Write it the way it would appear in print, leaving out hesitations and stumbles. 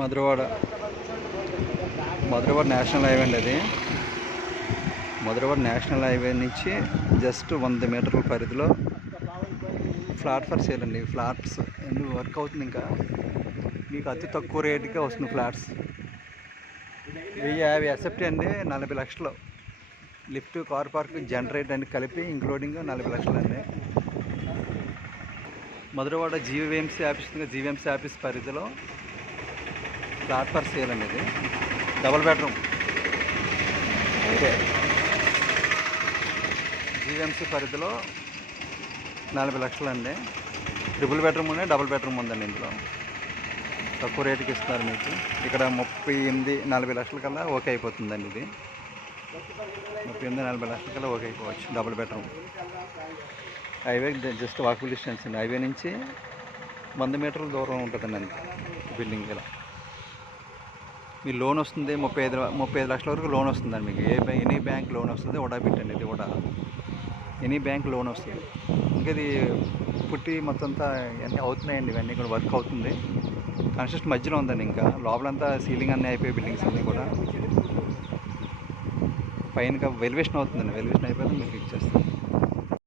Madhurawada Madhurawada national highway అండి అది. Madhurawada national highway నుంచి జస్ట్ 100 మీటర్ల పరిధిలో ఫ్లాట్ ఫర్ సేల్ అండి. ఫ్లాట్స్ ఎందుకు వర్క్ అవుతుంది, ఇంకా మీకు అతి తక్కువ రేటుకే వస్తుంది ఫ్లాట్స్. 1050 ఎస్ఎఫ్టీ అండి, 40 లక్షలు. లిఫ్ట్, కార్ పార్క్, జనరేట్ అన్ని కలిపి ఇంక్లూడింగ్ 40 లక్షలు అండి. మధురవాడ జీవీఎంసీ ఆఫీస్ ఉంది, జీవీఎంసీ ఆఫీస్ పరిధిలో ఫ్లాట్ ఫర్ సేల్ అండి. ఇది డబుల్ బెడ్రూమ్. ఓకే, జీవీఎంసీ పరిధిలో 40 లక్షలు అండి. ట్రిపుల్ బెడ్రూమ్ ఉంది, డబుల్ బెడ్రూమ్ ఉందండి. ఇందులో తక్కువ రేటుకి ఇస్తున్నారు మీకు. ఇక్కడ 38, 40 లక్షల కల్లా ఓకే అయిపోతుందండి. ఇది 38, 40 లక్షల కల్లా ఓకే అయిపోవచ్చు. Double bedroom. Highway just walkable distance అండి. హైవే నుంచి 100 మీటర్ల దూరం ఉంటుందండి అంతే బిల్డింగ్. ఇలా మీ లోన్ వస్తుంది, 35 లక్షల వరకు లోన్ వస్తుందండి మీకు. ఎనీ బ్యాంక్ లోన్ వస్తుంది. ఓడా పెట్టండి, ఇది కూడా ఎనీ బ్యాంక్ లోన్ వస్తుంది. ఇంకా ఇది పుట్టి మొత్తం అంతా ఇవన్నీ అవుతున్నాయండి. ఇవన్నీ కూడా వర్క్ అవుతుంది. కన్స్ట్రక్షన్ మధ్యలో ఉందండి. ఇంకా లోపలంతా సీలింగ్ అన్నీ అయిపోయి బిల్డింగ్స్ అన్నీ కూడా పైన వెలివేషన్ అవుతుందండి. వెలివేషన్ అయిపోతే మీకు ఇచ్చేస్తాను.